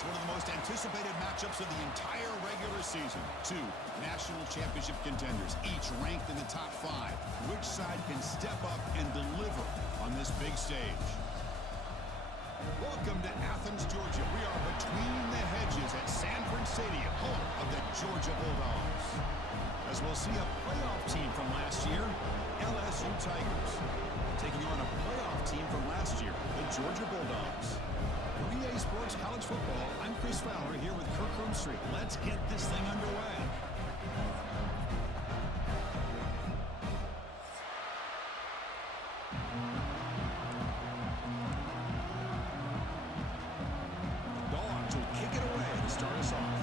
It's one of the most anticipated matchups of the entire regular season. Two national championship contenders, each ranked in the top 5. Which side can step up and deliver on this big stage? Welcome to Athens, Georgia. We are between the hedges at Sanford Stadium, home of the Georgia Bulldogs. As we'll see a playoff team from last year, LSU Tigers, taking on a playoff team from last year, the Georgia Bulldogs. For EA Sports College Football, I'm Chris Fowler here with Kirk Roomstreet. Let's get this thing underway. Dogs will kick it away to start us off.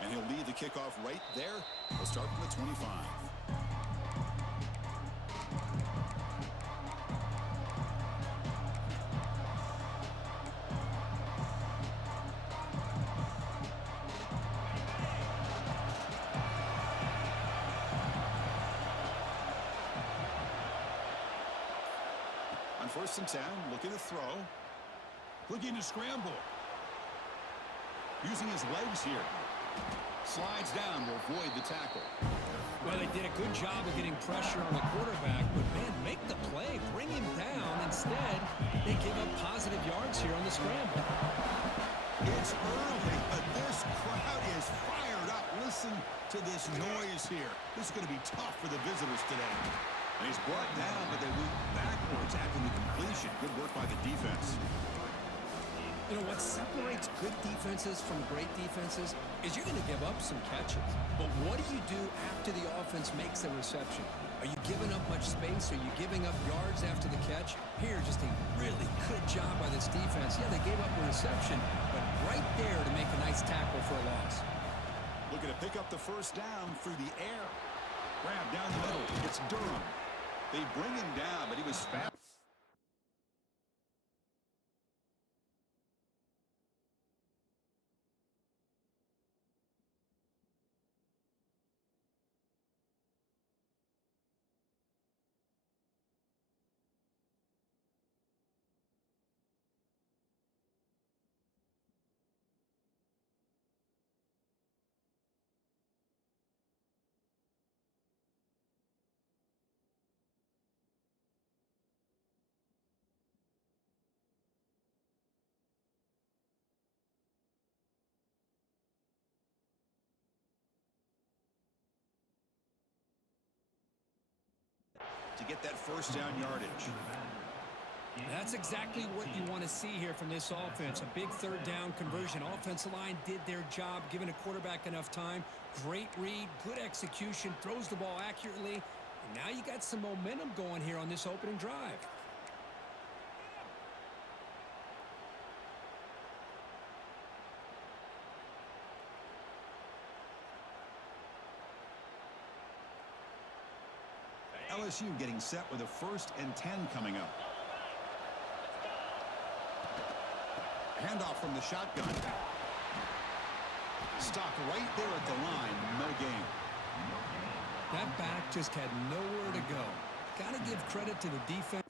And he'll lead the kickoff right there. We'll start from the 25. On 1st and 10, looking to throw. Looking to scramble. Using his legs here. Slides down to avoid the tackle. Well, they did a good job of getting pressure on the quarterback, but, man, make the play. Bring him down. Instead, they give up positive yards here on the scramble. It's early, but this crowd is fired up. Listen to this noise here. This is going to be tough for the visitors today. And he's brought down, but they move backwards after the completion. Good work by the defense. You know, what separates good defenses from great defenses is you're going to give up some catches. But what do you do after the offense makes the reception? Are you giving up much space? Are you giving up yards after the catch? Here, just a really good job by this defense. Yeah, they gave up a reception, but right there to make a nice tackle for a loss. Looking to pick up the first down through the air. Grab down the middle. It's Durham. They bring him down, but he was fast. To get that first down yardage. That's exactly what you want to see here from this offense. A big third down conversion. Offensive line did their job, giving a quarterback enough time. Great read, good execution, throws the ball accurately. And now you got some momentum going here on this opening drive. LSU getting set with a 1st and 10 coming up. Handoff from the shotgun. Stopped right there at the line. No gain. That back just had nowhere to go. Got to give credit to the defense.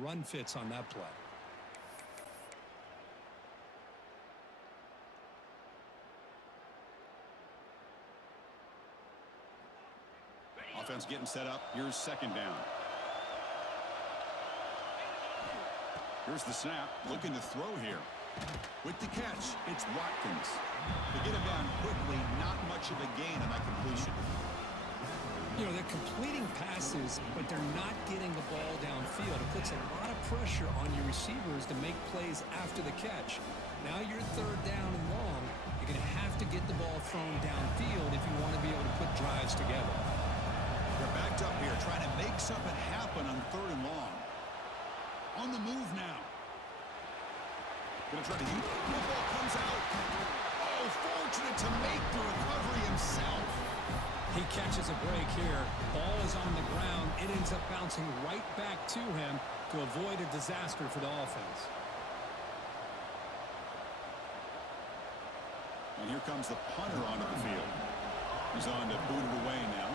run fits on that play. Offense getting set up. Here's second down. Here's the snap. Looking to throw here. With the catch, it's Watkins. They get him down quickly. Not much of a gain on that completion. You know, they're completing passes, but they're not getting the ball downfield. It puts a lot of pressure on your receivers to make plays after the catch. Now you're third down and long. You're going to have to get the ball thrown downfield if you want to be able to put drives together. They're backed up here, trying to make something happen on third and long. On the move now. Going to try to use it. The ball comes out. Oh, fortunate to make the recovery himself. He catches a break here. Ball is on the ground. It ends up bouncing right back to him to avoid a disaster for the offense. And here comes the punter onto the field. He's on to boot it away now.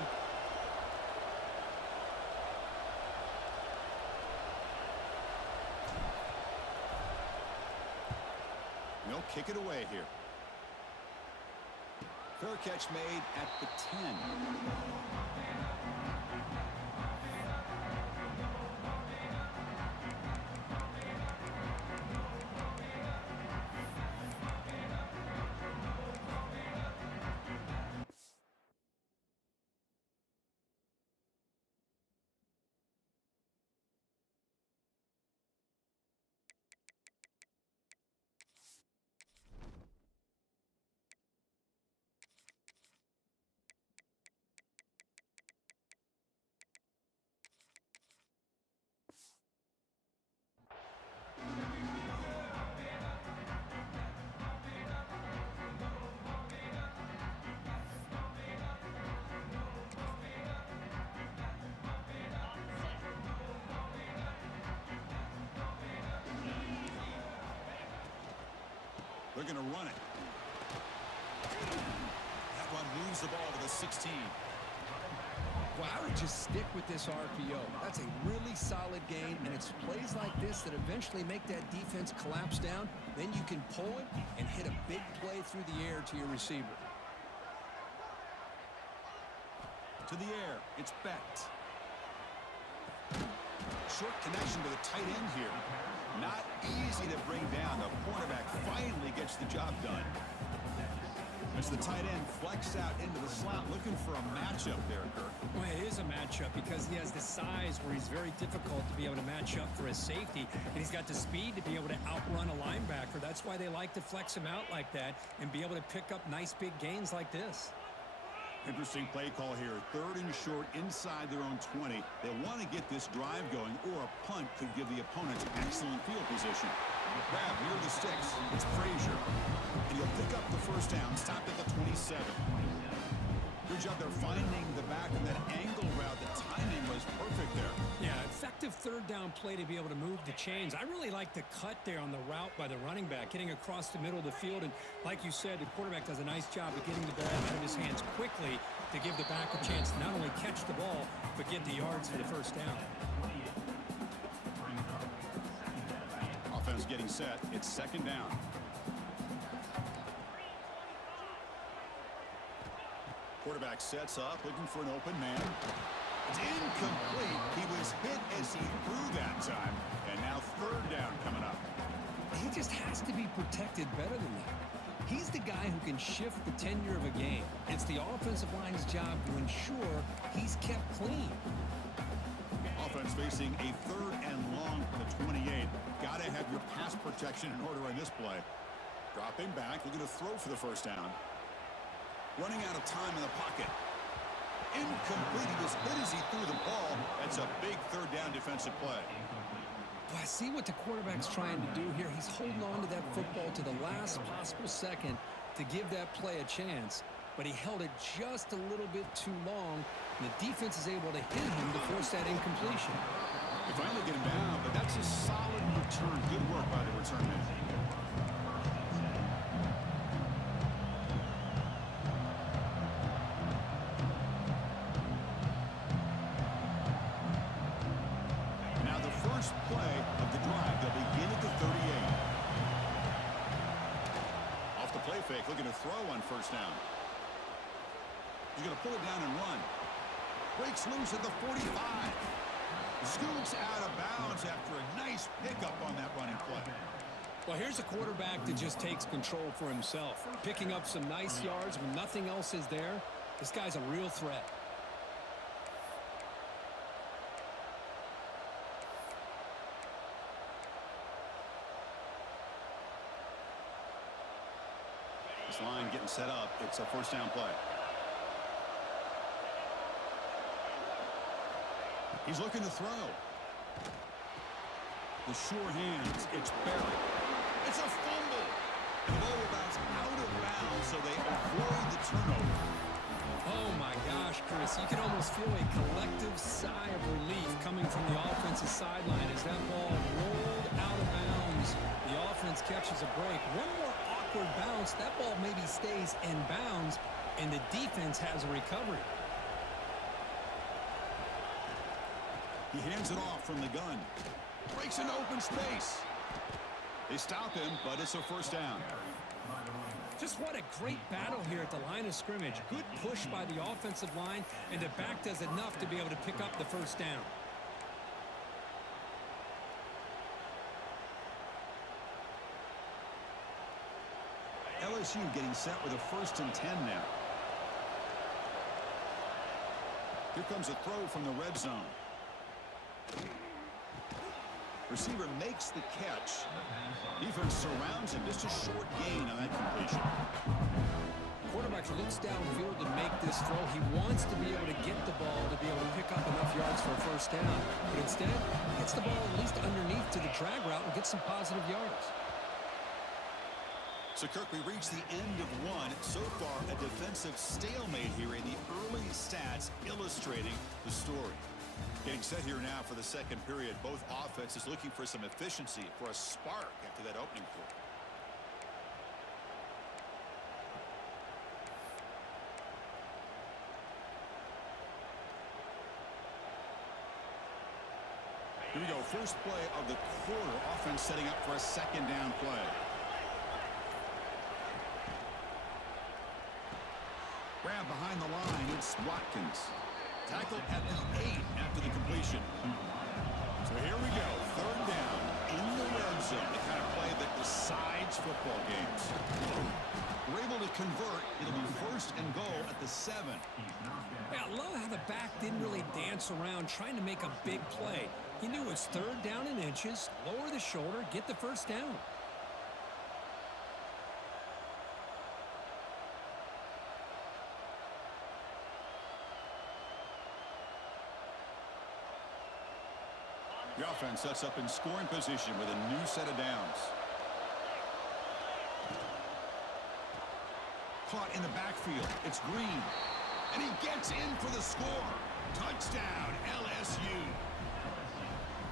They'll kick it away here. Fair catch made at the 10. They're going to run it. That one moves the ball to the 16. Well, I would just stick with this RPO. That's a really solid game, and it's plays like this that eventually make that defense collapse down. Then you can pull it and hit a big play through the air to your receiver. To the air, it's Becht. Short connection to the tight end here. Not easy to bring down. The cornerback finally gets the job done. As the tight end flex out into the slot, looking for a matchup there, Kirk. Well, it is a matchup because he has the size where he's very difficult to be able to match up for his safety, and he's got the speed to be able to outrun a linebacker. That's why they like to flex him out like that and be able to pick up nice big gains like this. Interesting play call here. Third and short inside their own 20. They want to get this drive going, or a punt could give the opponents excellent field position. Grab near the sticks. It's Frazier. And he'll pick up the first down. Stopped at the 27. Good job there finding the back in that angle route. The timing was perfect there. Yeah, effective third down play to be able to move the chains. I really like the cut there on the route by the running back, getting across the middle of the field. And like you said, the quarterback does a nice job of getting the ball out of his hands quickly to give the back a chance to not only catch the ball, but get the yards for the first down. Offense getting set. It's second down. Quarterback sets up, looking for an open man. It's incomplete. He was hit as he threw that time. And now third down coming up. He just has to be protected better than that. He's the guy who can shift the tenure of a game. It's the offensive line's job to ensure he's kept clean. Offense facing a third and long for the 28. Got to have your pass protection in order in this play. Dropping back, looking to throw for the first down. Running out of time in the pocket. Incomplete. He was hit as he threw the ball. That's a big third down defensive play. Well, I see what the quarterback's trying to do here. He's holding on to that football to the last possible second to give that play a chance. But he held it just a little bit too long, and the defense is able to hit him to force that incompletion. They finally get him down, but that's a solid return. Good work by the return man. Now the first play of the drive. They'll begin at the 38. Off the play fake, looking to throw on first down. He's going to pull it down and run. Breaks loose at the 45. Scoots out of bounds after a nice pickup on that running play. Well, here's a quarterback that just takes control for himself, picking up some nice yards when nothing else is there. This guy's a real threat. This line getting set up. It's a first down play. He's looking to throw. The sure hands. It's Barrett. It's a fumble. And the ball will bounce out of bounds, so they avoid the turnover. Oh, my gosh, Chris. You can almost feel a collective sigh of relief coming from the offensive sideline as that ball rolled out of bounds. The offense catches a break. One more awkward bounce. That ball maybe stays in bounds, and the defense has a recovery. He hands it off from the gun. Breaks into open space. They stop him, but it's a first down. Just what a great battle here at the line of scrimmage. Good push by the offensive line, and the back does enough to be able to pick up the first down. LSU getting set with a 1st and 10 now. Here comes a throw from the red zone. Receiver makes the catch. Defense surrounds him. Just a short gain on that completion. Quarterback looks downfield to make this throw. He wants to be able to get the ball to be able to pick up enough yards for a first down. But instead, gets the ball at least underneath to the drag route and gets some positive yards. So, Kirk, we reached the end of one. So far, a defensive stalemate here in the early stats illustrating the story. Getting set here now for the second period. Both offenses looking for some efficiency, for a spark after that opening quarter. Here we go. First play of the quarter. Offense setting up for a second down play. Grab behind the line. It's Watkins. Tackled at the 8 after the completion. So here we go. Third down in the red zone. The kind of play that decides football games. We're able to convert. It'll be 1st and goal at the 7. I love how the back didn't really dance around trying to make a big play. He knew it's 3rd down in inches, lower the shoulder, get the first down. The offense sets up in scoring position with a new set of downs. Caught in the backfield. It's Green. And he gets in for the score. Touchdown, LSU.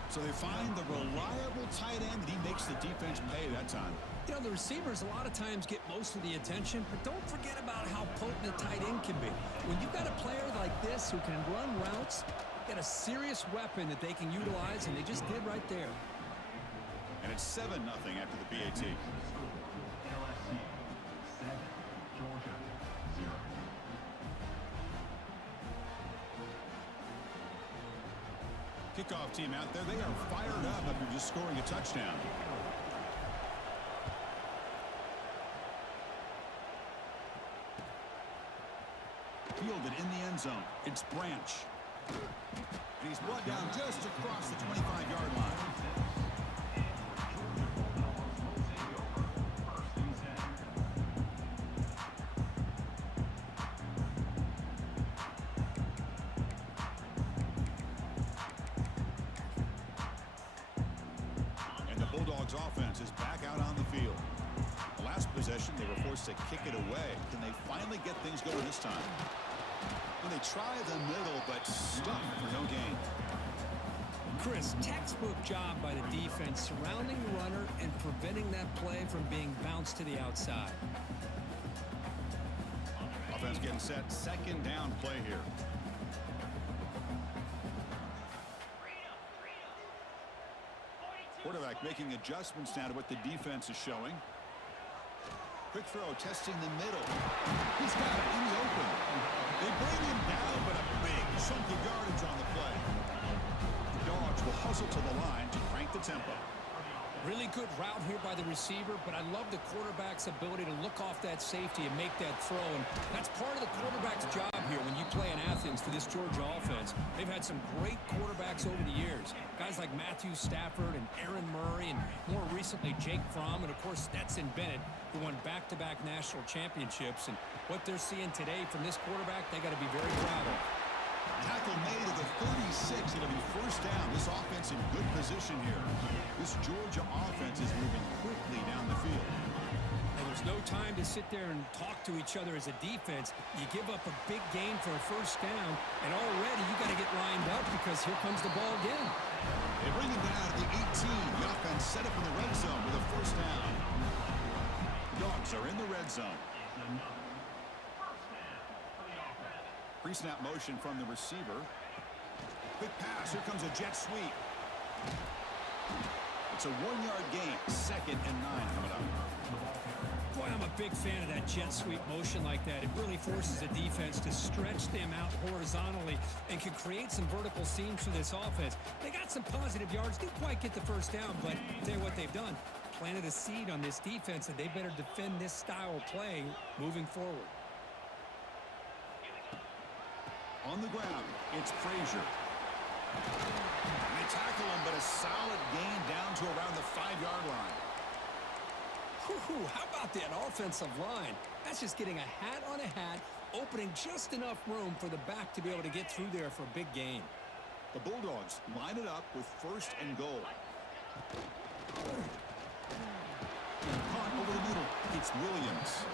So they find the reliable tight end, and he makes the defense pay that time. You know, the receivers a lot of times get most of the attention, but don't forget about how potent a tight end can be. When you've got a player like this who can run routes, got a serious weapon that they can utilize, and they just did right there. And it's 7-0 after the PAT. Kickoff team out there. They are fired up after just scoring a touchdown. Fielded in the end zone. It's Branch. And he's brought down just across the 25-yard line. And the Bulldogs offense is back out on the field. The last possession, they were forced to kick it away. Can they finally get things going this time? When they try the middle, but stuck for no gain. Chris, textbook job by the defense surrounding the runner and preventing that play from being bounced to the outside. Offense getting set. Second down play here. Quarterback making adjustments now to what the defense is showing. Quick throw, testing the middle. He's got it in the open. They bring him down, but a big chunk of yardage on the play. The Dogs will hustle to the line to crank the tempo. Really good route here by the receiver, but I love the quarterback's ability to look off that safety and make that throw. And that's part of the quarterback's job here when you play in Athens for this Georgia offense. They've had some great quarterbacks over the years. Guys like Matthew Stafford and Aaron Murray, and more recently Jake Fromm, and of course Stetson Bennett, who won back-to-back national championships. And what they're seeing today from this quarterback, they got to be very proud of. Tackle made at the 36. It'll be first down. This offense in good position here. This Georgia offense is moving quickly down the field. And there's no time to sit there and talk to each other as a defense. You give up a big gain for a first down, and already you got to get lined up because here comes the ball again. They bring him down at the 18. The offense set up in the red zone with a first down. Dogs are in the red zone. Pre-snap motion from the receiver. Quick pass. Here comes a jet sweep. It's a 1-yard gain. 2nd and 9 coming up. Boy, I'm a big fan of that jet sweep motion like that. It really forces a defense to stretch them out horizontally and can create some vertical seams for this offense. They got some positive yards. Didn't quite get the first down, but I'll tell you what they've done. Planted a seed on this defense, and they better defend this style of play moving forward. On the ground, it's Frazier. They tackle him, but a solid gain down to around the 5-yard line. Whew, how about that offensive line? That's just getting a hat on a hat, opening just enough room for the back to be able to get through there for a big gain. The Bulldogs line it up with 1st and goal. Caught over the middle. It's Williams.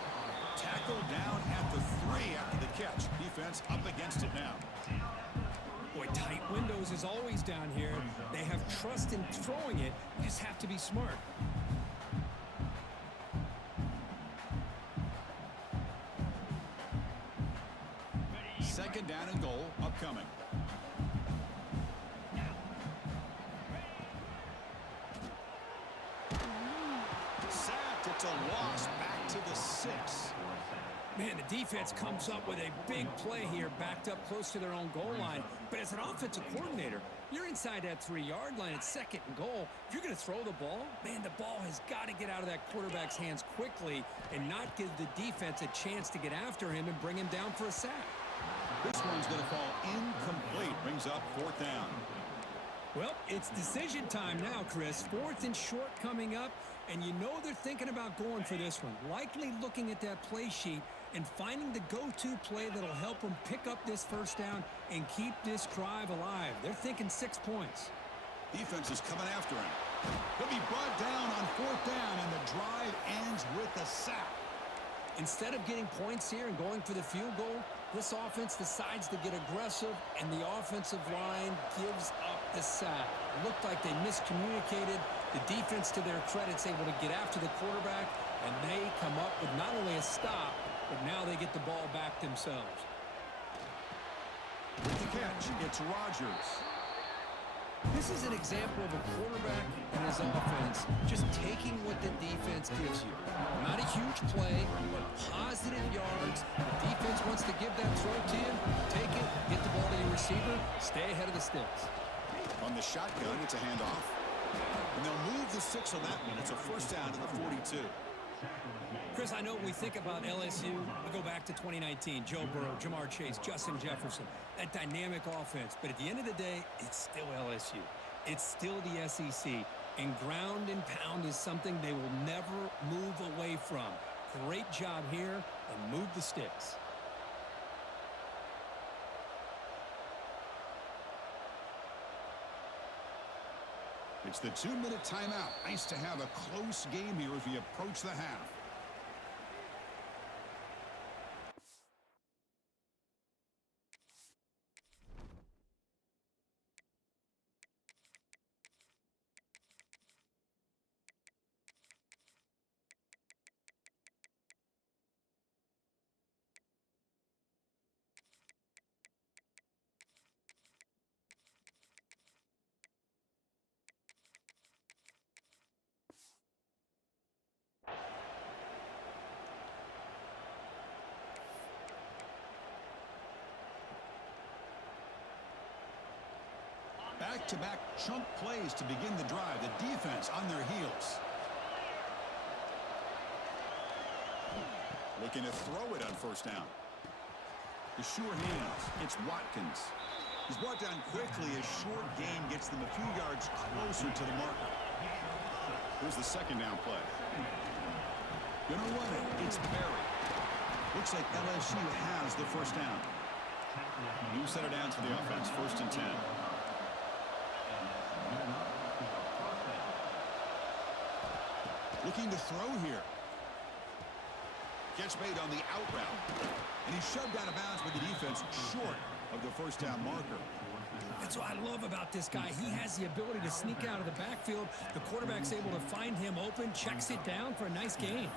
Tackled down at the 3 after the catch. Defense up against it now. Boy, tight windows is always down here. They have trust in throwing it. You just have to be smart. Second down and goal upcoming. Sacked. It's a loss back to the 6. Man, the defense comes up with a big play here, backed up close to their own goal line. But as an offensive coordinator, you're inside that 3-yard line at 2nd and goal. If you're going to throw the ball, man, the ball has got to get out of that quarterback's hands quickly and not give the defense a chance to get after him and bring him down for a sack. This one's going to fall incomplete. Brings up 4th down. Well, it's decision time now, Chris. 4th and short coming up, and you know they're thinking about going for this one. Likely looking at that play sheet and finding the go-to play that'll help them pick up this first down and keep this drive alive. They're thinking 6 points. Defense is coming after him. He'll be brought down on 4th down, and the drive ends with a sack. Instead of getting points here and going for the field goal, this offense decides to get aggressive, and the offensive line gives up the sack. It looked like they miscommunicated. The defense, to their credit, is able to get after the quarterback, and they come up with not only a stop, but now they get the ball back themselves. With the catch, it's Rodgers. This is an example of a quarterback and his offense just taking what the defense gives you. Not a huge play, but positive yards. The defense wants to give that throw to you. Take it, get the ball to your receiver, stay ahead of the sticks. On the shotgun, it's a handoff. And they'll move the 6 on that one. It's a first down to the 42. Chris, I know when we think about LSU, we go back to 2019. Joe Burrow, Jamar Chase, Justin Jefferson, that dynamic offense. But at the end of the day, it's still LSU. It's still the SEC. And ground and pound is something they will never move away from. Great job here, and move the sticks. It's the 2-minute timeout. Nice to have a close game here as we approach the half. back-to-back chunk plays to begin the drive. The defense on their heels. Looking to throw it on first down. The sure hands. It's Watkins. He's brought down quickly as short gain gets them a few yards closer to the marker. Here's the second down play. Gonna run it. It's Berry. Looks like LSU has the first down. New set of downs for the offense. 1st and 10. Looking to throw here. Catch made on the out route. And he's shoved out of bounds by the defense short of the first down marker. That's what I love about this guy. He has the ability to sneak out of the backfield. The quarterback's able to find him open, checks it down for a nice gain.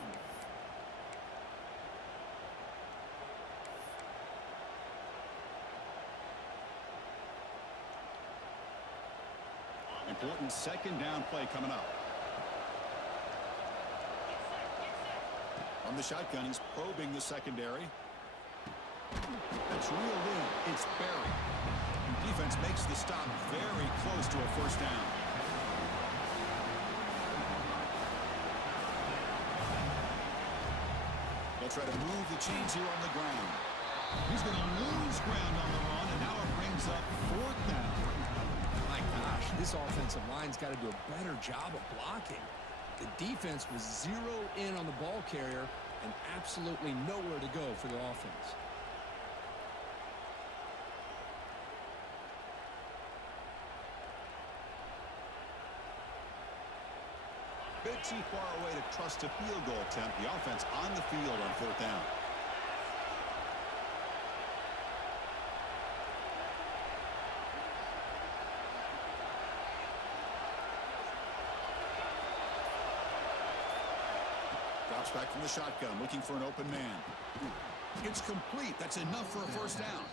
Important second down play coming up. From the shotgun, he's probing the secondary. That's reeled in. It's Berry. Defense makes the stop very close to a first down. They'll try to move the chains here on the ground. He's going to lose ground on the run, and now it brings up 4th down. My gosh, this offensive line's got to do a better job of blocking. The defense was 0 in on the ball carrier and absolutely nowhere to go for the offense. Bit too far away to trust a field goal attempt. The offense on the field on 4th down. Drops back from the shotgun, looking for an open man. It's complete. That's enough for a first down.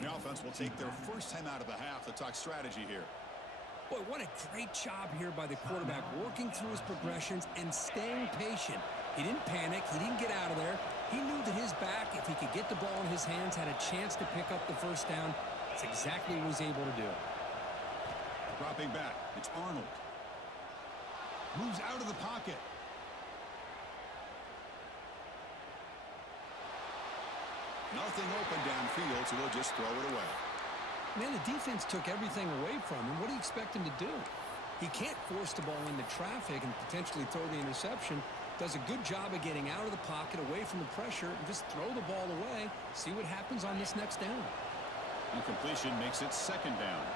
The offense will take their first time out of the half to talk strategy here. Boy, what a great job here by the quarterback, working through his progressions and staying patient. He didn't panic. He didn't get out of there. He knew that his back, if he could get the ball in his hands, had a chance to pick up the first down. That's exactly what he was able to do. Dropping back. It's Arnold. Moves out of the pocket. Nothing open downfield, so they'll just throw it away. Man, the defense took everything away from him. What do you expect him to do? He can't force the ball into traffic and potentially throw the interception. Does a good job of getting out of the pocket, away from the pressure, and just throw the ball away. See what happens on this next down. Incompletion makes it 2nd down.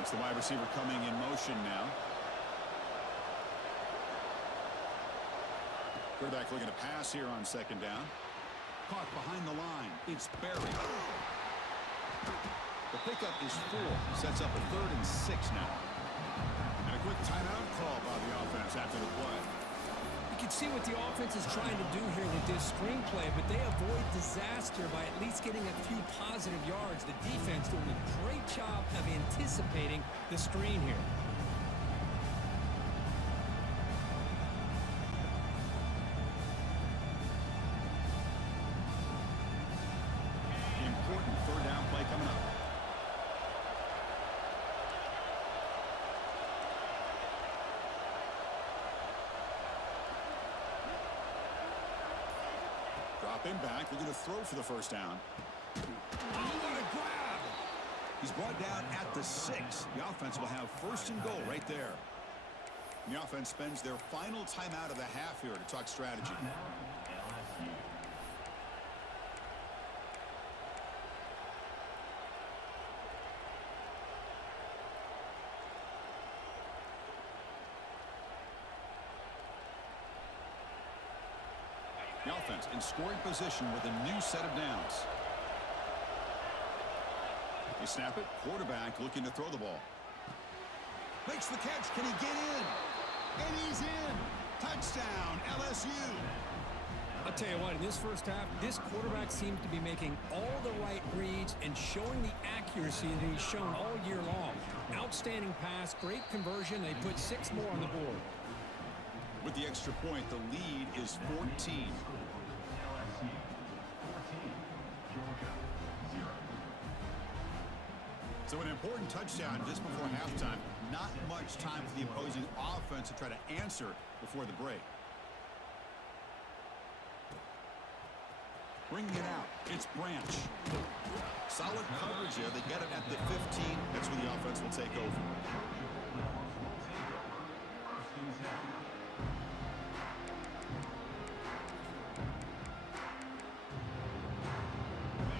It's the wide receiver coming in motion now. Quarterback looking to pass here on 2nd down. Caught behind the line. It's Berry. The pickup is 4. Sets up a 3rd and 6 now. And a quick timeout call by the offense after the play. You can see what the offense is trying to do here with this screenplay, but they avoid disaster by at least getting a few positive yards. The defense doing a great job of anticipating the screen here. Important 3rd down play coming up. Dropping back, looking to throw for the first down. Oh, what a grab! He's brought down at the 6. The offense will have 1st and goal right there. And the offense spends their final timeout of the half here to talk strategy. The offense in scoring position with a new set of downs. They snap it. Quarterback looking to throw the ball. Makes the catch. Can he get in? And he's in. Touchdown, LSU. I'll tell you what, in this first half, this quarterback seems to be making all the right reads and showing the accuracy that he's shown all year long. Outstanding pass, great conversion. They put 6 more on the board. With the extra point, the lead is 14. So an important touchdown just before halftime. Not much time for the opposing offense to try to answer before the break. Bringing it out, it's Branch. Solid coverage there. They get it at the 15. That's where the offense will take over.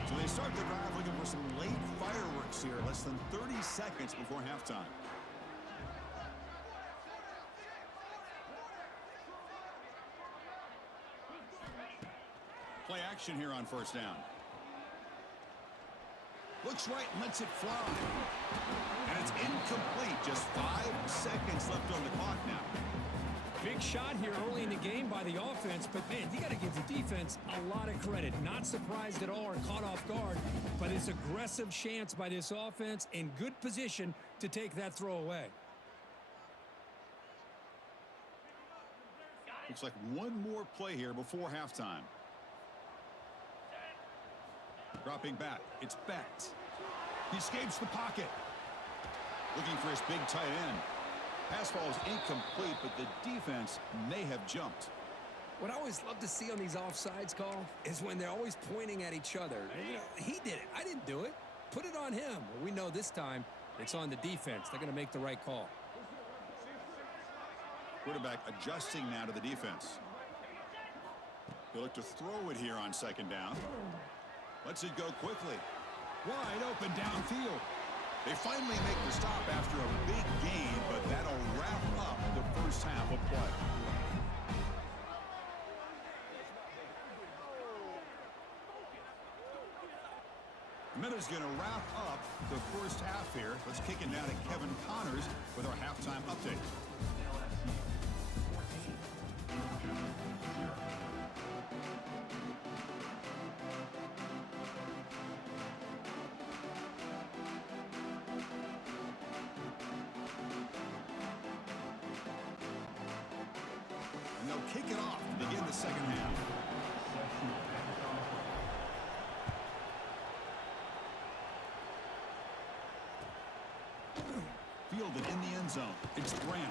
So they start the drive looking for some late fireworks here. Less than 30 seconds before halftime. Play action here on first down. Looks right and lets it fly. And it's incomplete. Just 5 seconds left on the clock now. Big shot here early in the game by the offense, but man, you got to give the defense a lot of credit. Not surprised at all or caught off guard, but it's aggressive chance by this offense in good position to take that throw away. Looks like one more play here before halftime. Dropping back, it's Becht. He escapes the pocket. Looking for his big tight end. Pass ball is incomplete, but the defense may have jumped. What I always love to see on these offsides call is when they're always pointing at each other. You know, he did it. I didn't do it. Put it on him. Well, we know this time it's on the defense. They're going to make the right call. Quarterback adjusting now to the defense. He'll look to throw it here on second down. Lets it go quickly. Wide open downfield. They finally make the stop after a big gain, but that'll wrap up the first half of play. The minute's going to wrap up the first half here. Let's kick it now to Kevin Connors with our halftime update. And they'll kick it off to begin the second half. Fielded in the end zone. It's Branch.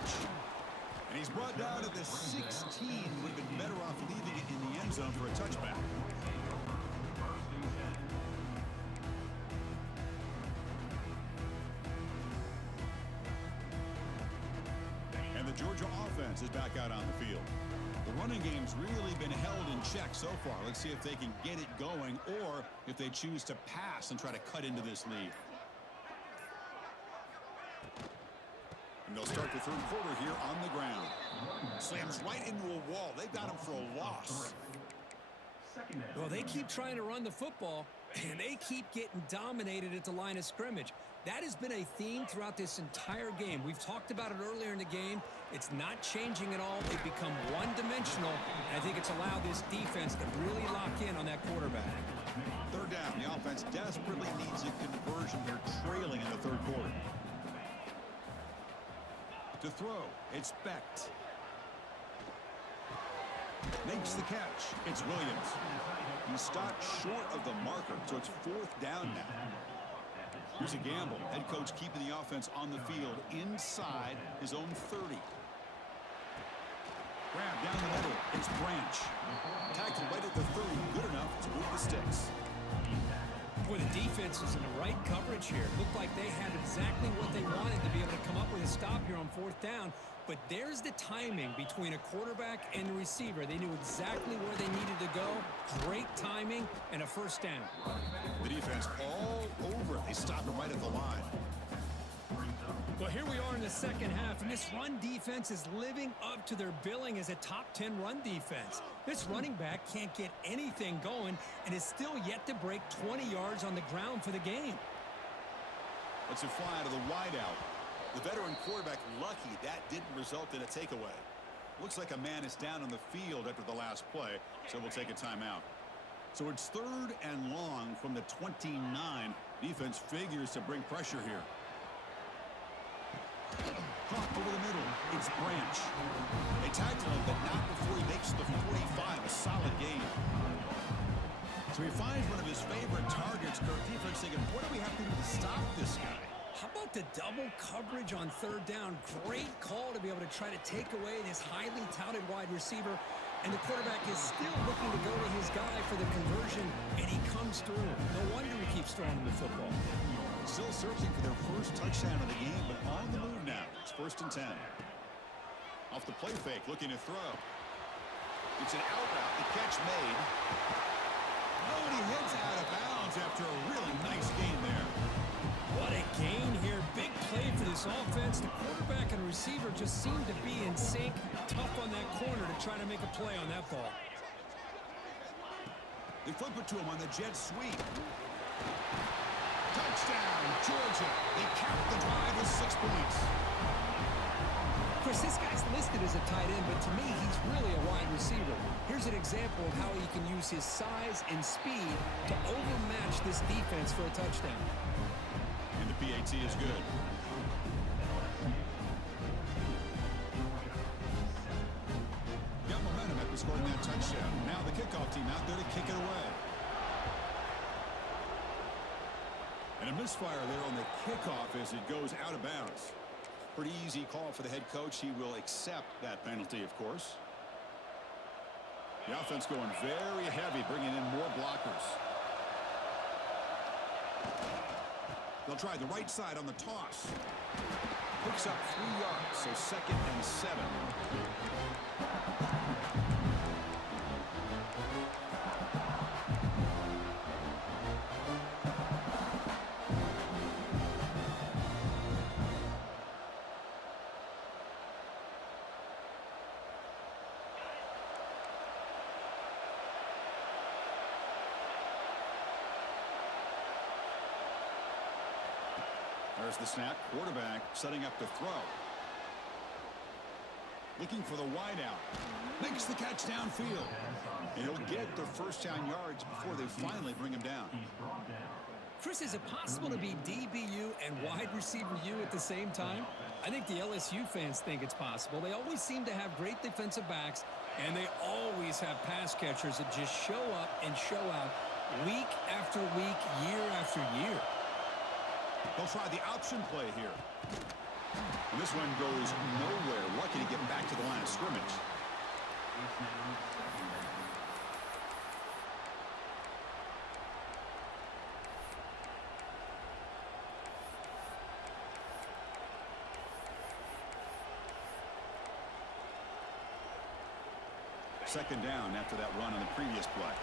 And he's brought down to the 16. Would have been better off leaving it in the end zone for a touchback. And the Georgia offense is back out on the field. The running game's really been held in check so far. Let's see if they can get it going or if they choose to pass and try to cut into this lead. And they'll start the third quarter here on the ground. Slams right into a wall. They've got him for a loss. Well, they keep trying to run the football, and they keep getting dominated at the line of scrimmage. That has been a theme throughout this entire game. We've talked about it earlier in the game. It's not changing at all. They've become one-dimensional. I think it's allowed this defense to really lock in on that quarterback. Third down. The offense desperately needs a conversion. They're trailing in the third quarter. To throw, it's Becht. Makes the catch. It's Williams. He stopped short of the marker, so it's fourth down now. Here's a gamble. Head coach keeping the offense on the field inside his own 30. Grab down the middle. It's Branch. Tackled right at the 30. Good enough to move the sticks. Boy, the defense is in the right coverage here. Looked like they had exactly what they wanted to be able to come up with a stop here on fourth down. But there's the timing between a quarterback and the receiver. They knew exactly where they needed to go. Great timing and a first down. The defense all over it. They stop him right at the line. Well, here we are in the second half, and this run defense is living up to their billing as a top 10 run defense. This running back can't get anything going and is still yet to break 20 yards on the ground for the game. Let's it fly to the wideout. The veteran quarterback lucky that didn't result in a takeaway. Looks like a man is down on the field after the last play, so we'll take a timeout. So it's third and long from the 29. Defense figures to bring pressure here. Caught over the middle. It's Branch. They tackle him, but not before he makes the 45. A solid gain. So he finds one of his favorite targets. Kirk defense thinking, what do we have to do to stop this guy? How about the double coverage on third down? Great call to be able to try to take away this highly touted wide receiver. And the quarterback is still looking to go to his guy for the conversion, and he comes through. No wonder he keeps throwing the football. Still searching for their first touchdown of the game, but on the move now. It's 1st and 10. Off the play fake, looking to throw. It's an out route. The catch made. Oh, and he heads out of bounds after a really nice gain there. What a gain here. Big play for this offense. The quarterback and receiver just seem to be in sync. Tough on that corner to try to make a play on that ball. They flip it to him on the jet sweep. Touchdown, Georgia. They cap the drive with 6 points. Chris, this guy's listed as a tight end, but to me, he's really a wide receiver. Here's an example of how he can use his size and speed to overmatch this defense for a touchdown. And the PAT is good. Got momentum after scoring that touchdown. Now the kickoff team out there to kick it away. And a misfire there on the kickoff as it goes out of bounds. Pretty easy call for the head coach. He will accept that penalty, of course. The offense going very heavy, bringing in more blockers. They'll try the right side on the toss. Picks up 3 yards, so 2nd and 7. There's the snap. Quarterback setting up to throw. Looking for the wide out. Makes the catch downfield. And he'll get the first down yards before they finally bring him down. Chris, is it possible to be DBU and wide receiver U at the same time? I think the LSU fans think it's possible. They always seem to have great defensive backs, and they always have pass catchers that just show up and show out week after week, year after year. They'll try the option play here. And this one goes nowhere. Lucky to get back to the line of scrimmage. Second down after that run on the previous play.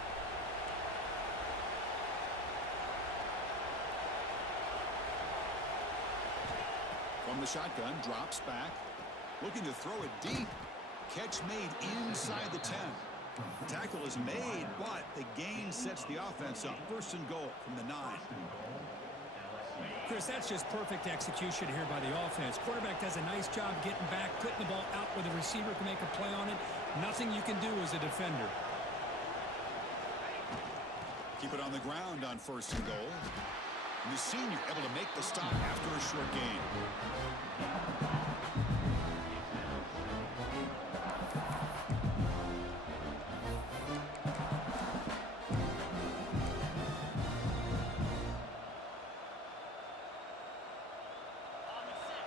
From the shotgun, drops back. Looking to throw it deep. Catch made inside the 10. The tackle is made, but the gain sets the offense up. 1st and goal from the 9. Chris, that's just perfect execution here by the offense. Quarterback does a nice job getting back, putting the ball out where the receiver can make a play on it. Nothing you can do as a defender. Keep it on the ground on 1st and goal. And the senior able to make the stop after a short gain.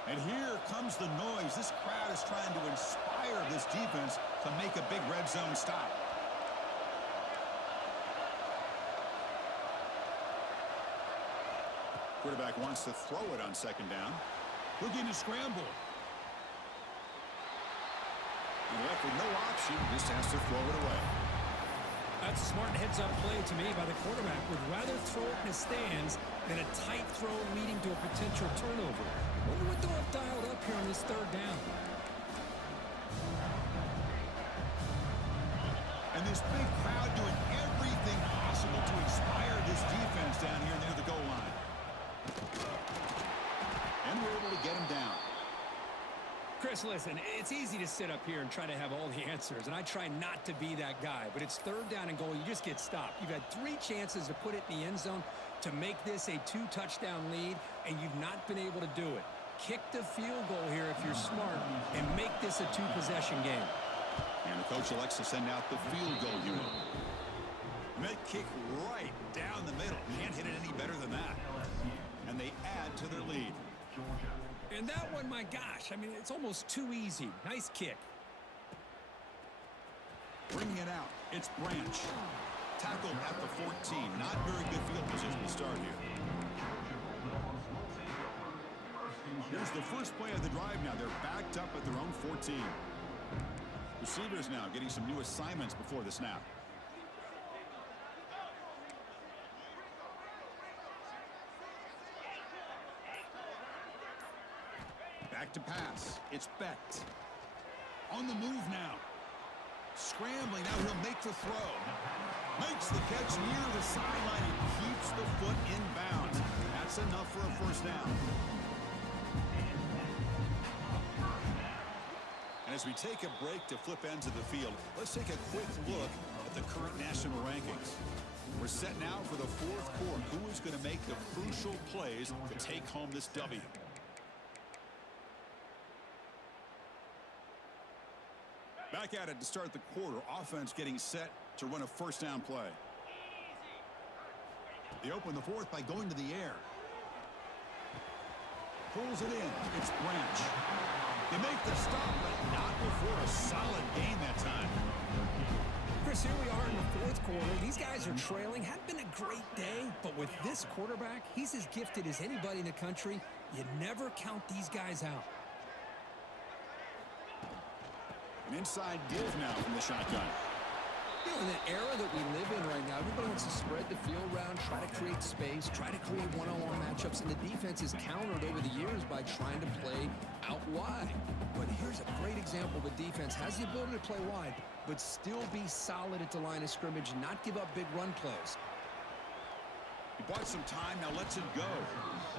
And here comes the noise. This crowd is trying to inspire this defense to make a big red zone stop. Quarterback wants to throw it on 2nd down. Looking to scramble. And left with no option, just has to throw it away. That's a smart heads-up play to me by the quarterback. Would rather throw it in the stands than a tight throw leading to a potential turnover. Wonder what they'll have dialed up here on this 3rd down. And this big crowd doing everything possible to inspire this defense down here near the goal line. And we're able to get him down. Chris, listen, it's easy to sit up here and try to have all the answers, and I try not to be that guy, but it's 3rd down and goal. You just get stopped. You've had 3 chances to put it in the end zone to make this a 2-touchdown lead, and you've not been able to do it. Kick the field goal here if you're smart and make this a 2-possession game. And the coach elects to send out the field goal unit. And they kick right down the middle. Can't hit it any better than that. And they add to their lead. And that one, my gosh, I mean, it's almost too easy. Nice kick. Bringing it out, it's Branch. Tackled at the 14. Not very good field position to start here. Here's the first play of the drive now. They're backed up at their own 14. Receivers now getting some new assignments before the snap. Back to pass. It's Becht. On the move now. Scrambling. Now he'll make the throw. Makes the catch near the sideline and keeps the foot in bounds. That's enough for a first down. And as we take a break to flip ends of the field, let's take a quick look at the current national rankings. We're set now for the fourth quarter. Who is going to make the crucial plays to take home this W? Back at it to start the quarter. Offense getting set to run a first down play. They open the fourth by going to the air. Pulls it in. It's Branch. They make the stop, but not before a solid gain that time. Chris, here we are in the fourth quarter. These guys are trailing. Hadn't been a great day, but with this quarterback, he's as gifted as anybody in the country. You never count these guys out. An inside give now from the shotgun. You know, in the era that we live in right now, everybody wants to spread the field around, try to create space, try to create one-on-one matchups, and the defense is countered over the years by trying to play out wide. But here's a great example of a defense has the ability to play wide, but still be solid at the line of scrimmage, not give up big run plays. He bought some time, now lets it go.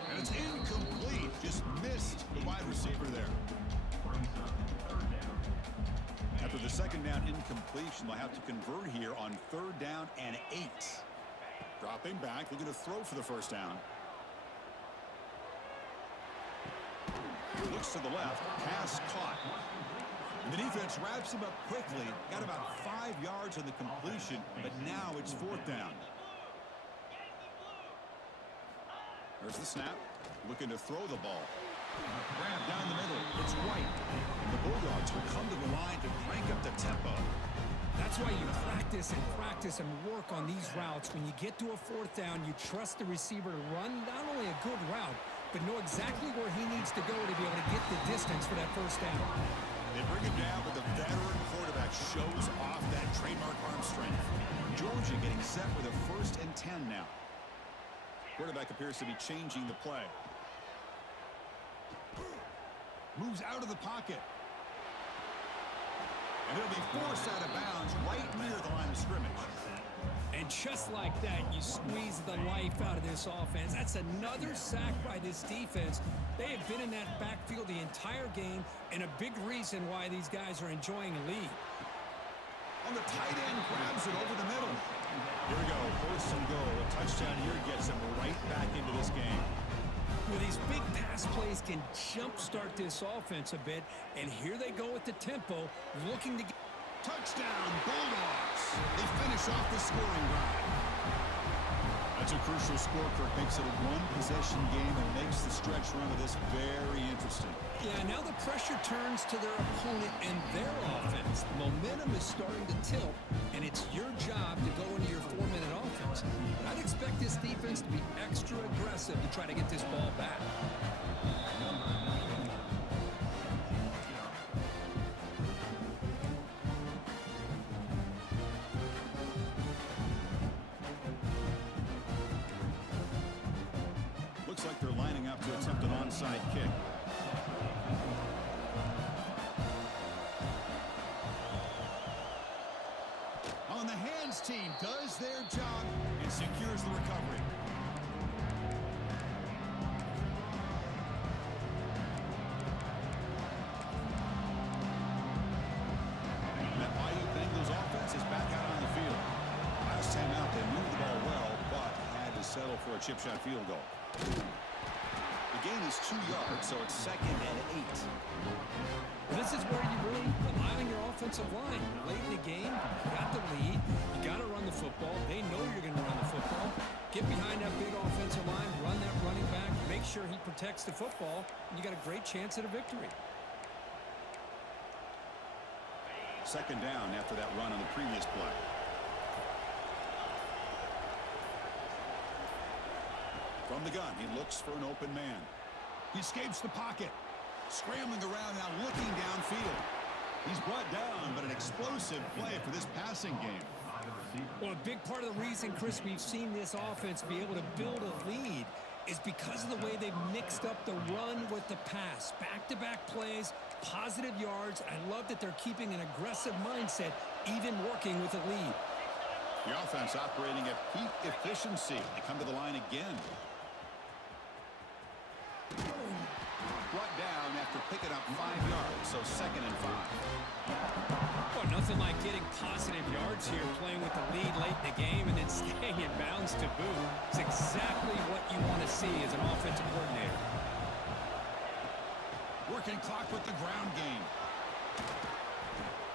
And it's incomplete. Just missed the wide receiver there. After the second down incompletion, they'll have to convert here on third down and 8. Dropping back, looking to throw for the first down. Looks to the left, pass caught. And the defense wraps him up quickly. Got about 5 yards on the completion, but now it's fourth down. There's the snap, looking to throw the ball. Grab down the middle, it's White. And the Bulldogs will come to the line to crank up the tempo. That's why you practice and work on these routes. When you get to a fourth down, you trust the receiver to run not only a good route, but know exactly where he needs to go to be able to get the distance for that first down. They bring him down, but the veteran quarterback shows off that trademark arm strength. Georgia getting set with a 1st and 10 now. Quarterback appears to be changing the play. Moves out of the pocket. And it'll be forced out of bounds right near the line of scrimmage. And just like that, you squeeze the life out of this offense. That's another sack by this defense. They have been in that backfield the entire game, and a big reason why these guys are enjoying a lead. On the tight end, grabs it over the middle. Here we go, 1st and goal. A touchdown here gets them right back into this game. Well, these big pass plays can jumpstart this offense a bit, and here they go with the tempo, looking to get... Touchdown, Bulldogs! They finish off the scoring drive. That's a crucial score, Kirk. Makes it a one-possession game and makes the stretch run of this very interesting. Yeah, now the pressure turns to their opponent and their offense. Momentum is starting to tilt, and it's your job to go into your 4-minute offense. But I'd expect this defense to be extra aggressive to try to get this ball back. Looks like they're lining up to attempt an onside kick. On the hands team does their job and secures the recovery. That Bayou Bengals offense is back out on the field. Last time out, they moved the ball well, but had to settle for a chip shot field goal. The gain is 2 yards, so it's 2nd and 8. This is where you really rely on your offense offensive line. Late in the game, you got the lead. You got to run the football. They know you're going to run the football. Get behind that big offensive line, run that running back, make sure he protects the football, and you got a great chance at a victory. Second down after that run on the previous play. From the gun, he looks for an open man. He escapes the pocket. Scrambling around now, looking downfield. He's brought down, but an explosive play for this passing game. Well, a big part of the reason, Chris, we've seen this offense be able to build a lead is because of the way they've mixed up the run with the pass. Back-to-back plays, positive yards. I love that they're keeping an aggressive mindset, even working with a lead. The offense operating at peak efficiency. They come to the line again. Brought down after picking up 5 yards, so 2nd and 5. Well, nothing like getting positive yards here, playing with the lead late in the game and then staying in bounds to boot. It's exactly what you want to see as an offensive coordinator. Working clock with the ground game.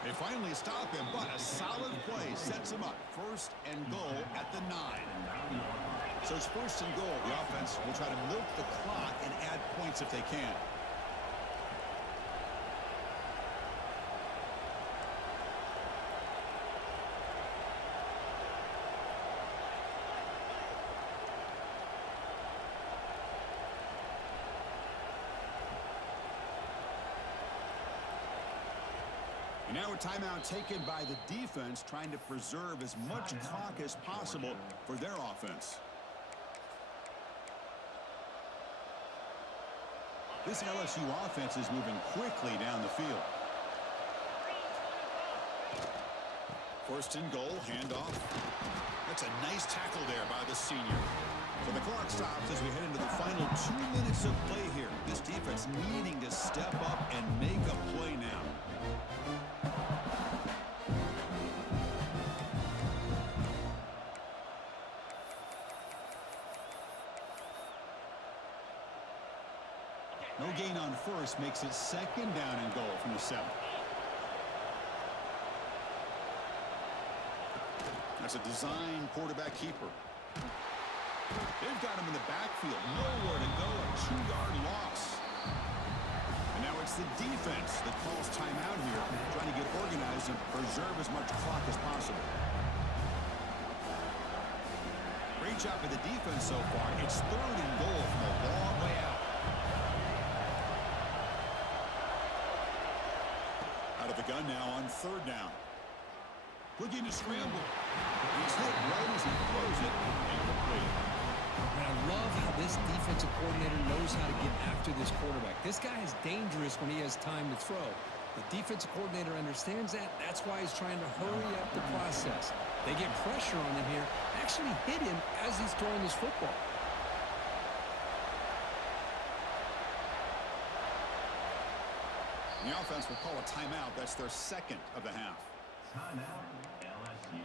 They finally stop him, but a solid play sets him up. 1st and goal at the 9. So it's 1st and goal. The offense will try to milk the clock and add points if they can. And now a timeout taken by the defense, trying to preserve as much clock as possible for their offense. This LSU offense is moving quickly down the field. 1st and goal, handoff. That's a nice tackle there by the senior. So the clock stops as we head into the final 2 minutes of play here. This defense needing to step up and make a play now. No gain on 1st makes it 2nd down and goal from the 7. That's a design quarterback keeper. They've got him in the backfield. Nowhere to go. A 2-yard loss. And now it's the defense that calls timeout here, trying to get organized and preserve as much clock as possible. Great job by the defense so far. It's 3rd and goal from a long way out. Out of the gun now on 3rd down. Looking to scramble. He's hit right as he throws it. Incomplete. And I love how this defensive coordinator knows how to get after this quarterback. This guy is dangerous when he has time to throw. The defensive coordinator understands that. That's why he's trying to hurry up the process. They get pressure on him here. Actually hit him as he's throwing this football. The offense will call a timeout. That's their 2nd of the half. Timeout, LSU.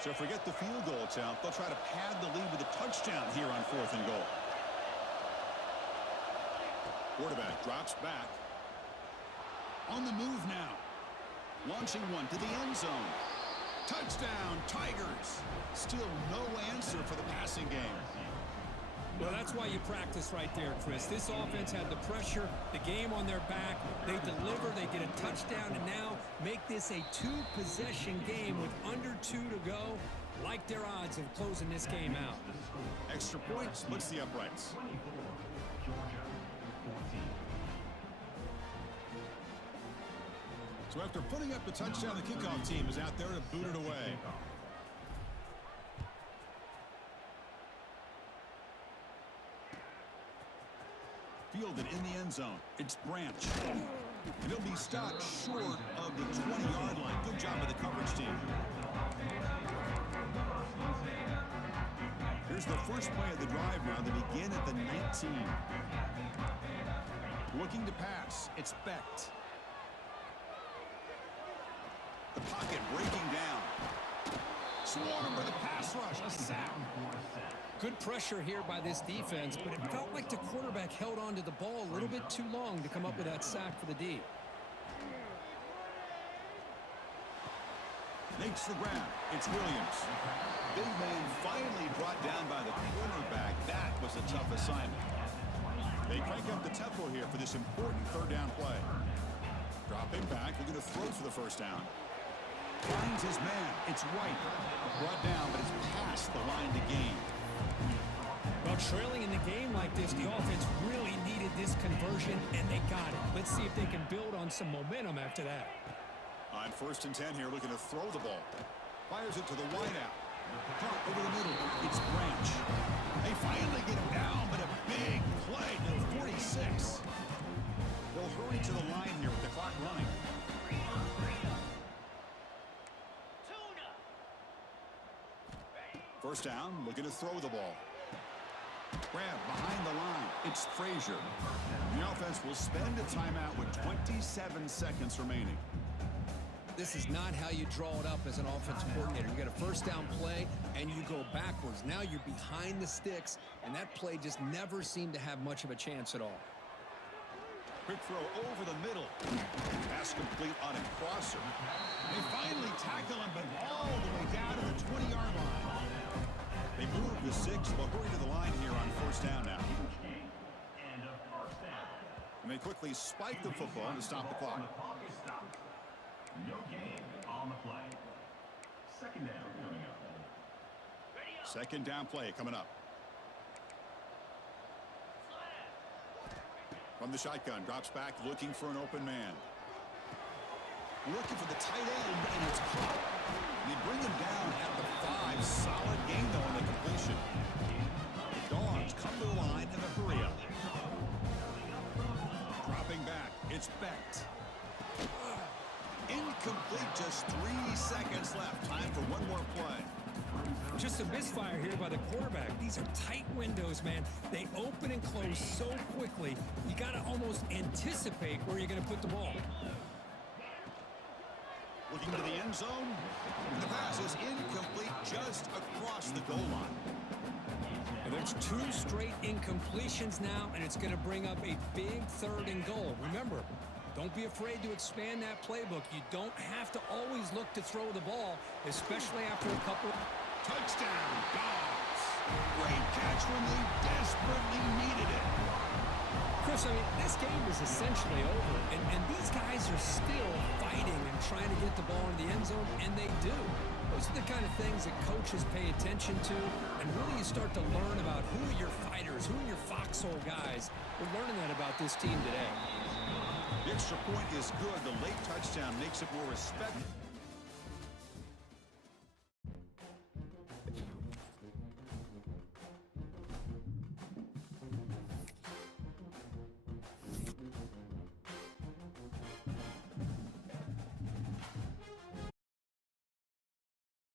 So forget the field goal attempt. They'll try to pad the lead with a touchdown here on 4th and goal. Quarterback drops back. On the move now. Launching one to the end zone. Touchdown, Tigers. Still no answer for the passing game. Well, that's why you practice right there, Chris. This offense had the pressure, the game on their back. They deliver, they get a touchdown, and now make this a 2-possession game with under 2 to go. Like their odds of closing this game out. Extra point splits the uprights. So after putting up the touchdown, the kickoff team is out there to boot it away. Fielded in the end zone. It's Branch. And he'll be stopped short of the 20-yard line. Good job by the coverage team. Here's the first play of the drive now. They begin at the 19. Looking to pass. It's Becht. The pocket breaking down. Swarm with a pass rush. A sack. Good pressure here by this defense, but it felt like the quarterback held on to the ball a little bit too long to come up with that sack for the D. Makes the grab. It's Williams. Big man finally brought down by the cornerback. That was a tough assignment. They crank up the tempo here for this important third down play. Dropping back. They're going to throw for the first down. Finds his man. It's White. Brought down, but it's past the line to gain. Well, trailing in the game like this, the offense really needed this conversion, and they got it. Let's see if they can build on some momentum after that. On 1st and 10 here, looking to throw the ball. Fires it to the wideout. Drop over the middle. It's Branch. They finally get him down, but a big play to the 46. They'll hurry to the line here with the clock running. First down, looking to throw the ball. Grab behind the line. It's Frazier. The offense will spend a timeout with 27 seconds remaining. This is not how you draw it up as an offensive coordinator. You got a first down play, and you go backwards. Now you're behind the sticks, and that play just never seemed to have much of a chance at all. Quick throw over the middle. Pass complete on a crosser. They finally tackle him, but all the way down to the 20-yard line. They move the 6. They'll hurry to the line here on first down now. And they quickly spike the football to stop the clock. No gain on the play. Second down coming up. Second down play coming up. From the shotgun, drops back, looking for an open man. Looking for the tight end, and it's caught. They bring him down at the 5. Solid gain, though, on the completion. The Dogs come to the line in a hurry up. Dropping back, it's Becht. Incomplete, just 3 seconds left. Time for one more play. Just a misfire here by the quarterback. These are tight windows, man. They open and close so quickly. You got to almost anticipate where you're going to put the ball. Looking to the end zone. The pass is incomplete just across the goal line. And there's 2 straight incompletions now, and it's going to bring up a big 3rd and goal. Remember, don't be afraid to expand that playbook. You don't have to always look to throw the ball, especially after a couple. Touchdown, Dogs. Great catch when they desperately needed it. Chris, I mean, this game is essentially over, and these guys are still fighting and trying to get the ball in the end zone, and they do. Those are the kind of things that coaches pay attention to, and really you start to learn about who are your fighters, who are your foxhole guys. We're learning that about this team today. The extra point is good. The late touchdown makes it more respectful.